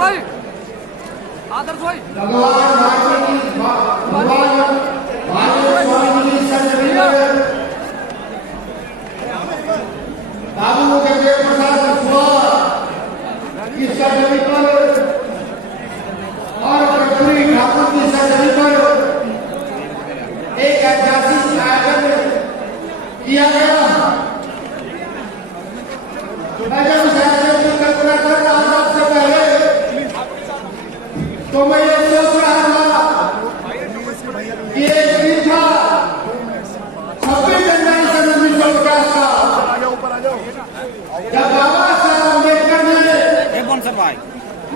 भाई आदर्श भाई भगवान स्वामी जी बाबू के प्रसाद की सर्जरी पर और कपूरी ठाकुर की सर्जरी पर एक ऐतिहासिक आयोजन किया गया। मैं जब इस आयोजन की कल्पना कर रहा था सबसे पहले तो मैं ये सोच रहा था कि एक दिन था 26 जनवरी सन 1950 का, जब बाबा साहब अम्बेडकर ने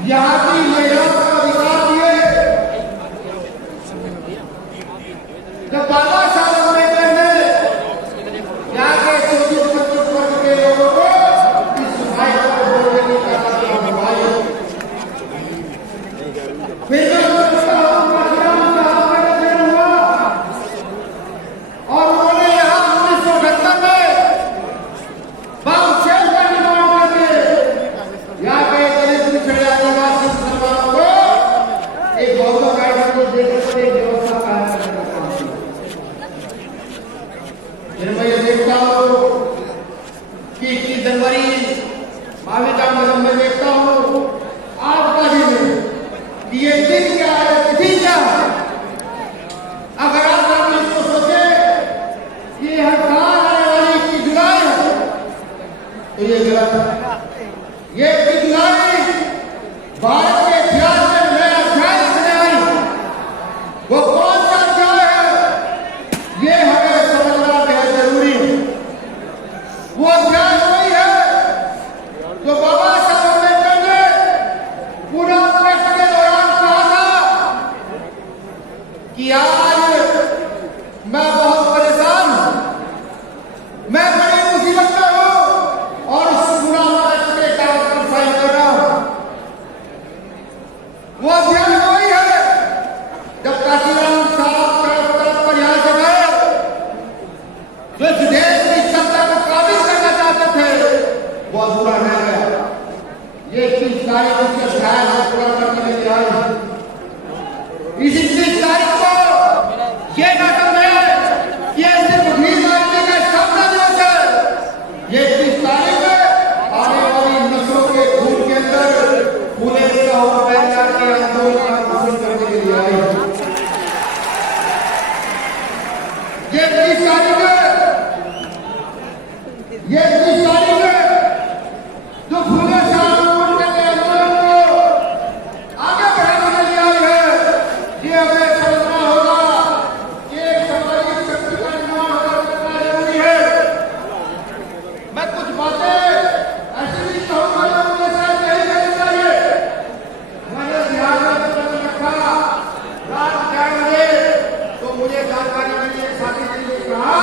यहाँ की महिलाओं का अधिकार दिए, जब बाबा साहब अम्बेडकर ने यहाँ के शोषित वर्ग के लोगों को इस भाई को बोलने की फिर और उन्होंने यहाँ 1978 में बाउंसर का निर्माण करके यहाँ के दलित पिछड़े आदिवासी मुसलमानों को एक बौद्ध कायदे को देकर एक व्यवस्था कायम करने का काम किया। मैं ये देखता हूँ कि 21 जनवरी भाविका मदम में देखता हूँ आज का दिन ये दिन क्या है, तिथि क्या है। अगर आप इसको सोचे कि हड़ताल आने वाली 21 जुलाई है तो ये गलत है। ये 21 जुलाई भारत के इतिहास में नया अध्याय लिखने आई। वो कौन सा अध्याय है ये हमें समझना बेहद जरूरी है। वो अध्याय वही है जो बाबा साहब अम्बेडकर ने पूरा ट्रस्ट के दौरान कहा था कि आज मैं बहुत परेशान हूं, मैं बड़ी मुसीबत में हूं और इस पूरा ट्रस्ट के कागज पर साइन कर रहा हूं। वो अध्ययन वही है जब काशीराम साहब तरफ पर यहां से गए जो इस देश की सत्ता को काबिज करना चाहते थे, वो अधूरा रह गया। ये 21 तारीख उसके अध्याय को पूरा करने के लिए आई। इस 21 तारीख को ये ना समझे कि ये सिर्फ भीड़ राजनीति का स्थापना दिवस है। ये 21 तारीख आने वाली नस्लों के खून के अंदर फूले का अम्बेडकर के आंदोलन का पोषण करने के लिए आई। ये 21 तारीख जो फूले साहब अम्बेडकर के आंदोलन को आगे बढ़ाने के लिए आई है। ये हमें समझना होगा कि एक सामाजिक शक्ति का निर्माण करना जरूरी है। मैं कुछ बातें ऐसी भी कहूंगा जो मुझे शायद नहीं करनी चाहिए। मैंने ध्यान में रखा रात 11 बजे तो मुझे जानकारी मिली, एक साथी ने कहा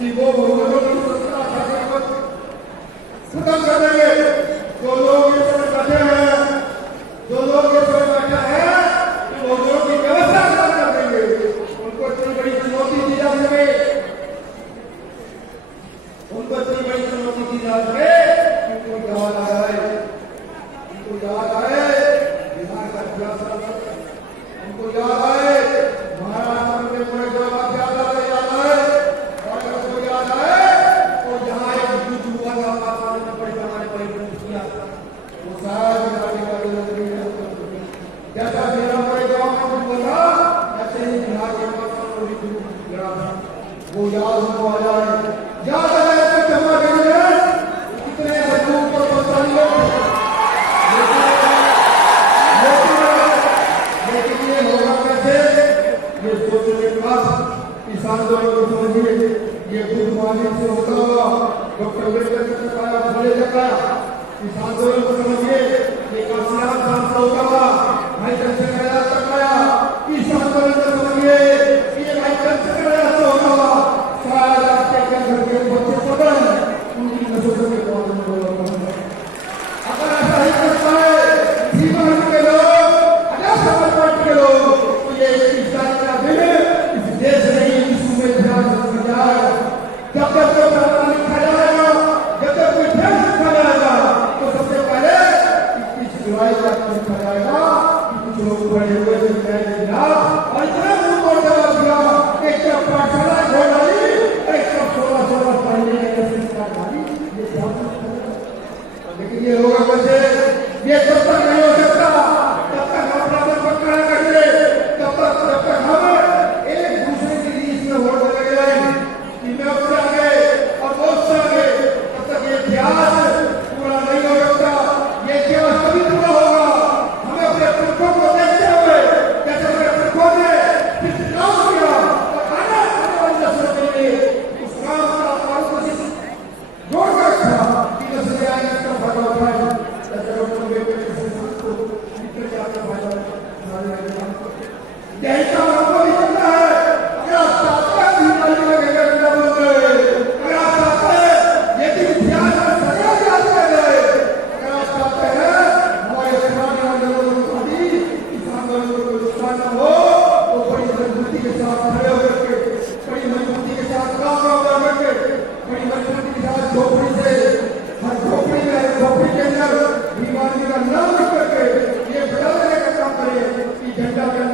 कि वो बहुजनों की स्वतंत्रता शासन को खत्म कर देंगे। जो लोग इस पर बैठे हैं, जो लोग इस पर बैठे हैं, बहुजनों की व्यवस्था खत्म कर देंगे। उनको इतनी बड़ी चुनौती दी जा सके, उनको इतनी बड़ी चुनौती दी जा सके, उनको याद आए, उनको याद आए बिहार का इतिहास, उनको याद आए महाराष्ट्र में बड़े जवाब याद आए, और उनको याद आए और जहाँ एक युद्ध हुआ था पाकिस्तान में बड़े पैमाने पर युद्ध किया, वो शायद जैसा मेरा बड़े जवाब में हुआ था, ऐसे ही बिहार के पाकिस्तान को भी युद्ध किया था। वो याद हमको आ जाए, याद आ जाए तो जमा करेंगे कितने बच्चों को परेशानी होगी। लेकिन ये होगा कैसे, ये सोचने के बाद किसान आंदोलन को समझिए, ये खुद मालिक से होता हुआ डॉक्टर अम्बेडकर ने बताया, भले लगाया। किसान आंदोलन को समझिए, ये काशियान साहब से होता हुआ भाई चंद्रशेखर आजाद तक आया। किसान आंदोलन को समझिए, ये भाई चंद्रशेखर आजाद से होता हुआ शायद आपके घर के बच्चे पढ़ रहे हैं, उनकी नस्लों के बारे में अगर ऐसा ही करता है जीवन के लोग, समाजवाद के लोग, तो ये इस्लाम का दिन इस देश नहीं विश्व में ध्यान रखा जाएगा। जब तक कोई पैमाना लिखा जाएगा, जब तक कोई ध्यान रखा जाएगा, तो सबसे पहले 21 जुलाई का लिखा जाएगा कि कुछ लोग बड़े हुए थे न्याय के खिलाफ और इतना मुंह जवाब दिया, एक तरफ पाठशाला खोल डाली, एक तरफ 16 पढ़ने के संस्कार डाली। लेकिन ये होगा कैसे, ये जब तक नहीं हो सकता तब तक अपना पकड़ा करिए, जब तक हम एक दूसरे की रीस में वोट लगे जाएंगे कि मैं उससे आगे और वो उससे आगे, तब तक ये इतिहास पूरा नहीं हो सकता। ये इतिहास तभी पूरा होगा हमें अपने पुरखों को देखते हुए, जैसे मेरे पुरखों ने जिस काम किया और आने वाली नस्लों के लिए उस काम का और कोशिश जोड़ कर रखा कि नस्लें आएंगे इसका फायदा उठाए। जैसे डॉक्टर अम्बेडकर के सिद्धांत को निकल जाकर फायदा यही काम हमको भी करना है। अगर आप चाहते हैं बीमारी लगेगा बिना बोल रहे, अगर आप चाहते हैं ये दिन इतिहास में सदा याद किया जाए, अगर आप चाहते हैं हमारे समाज आंदोलन को भी इस आंदोलन को नुकसान न हो, तो बड़ी मजबूती के साथ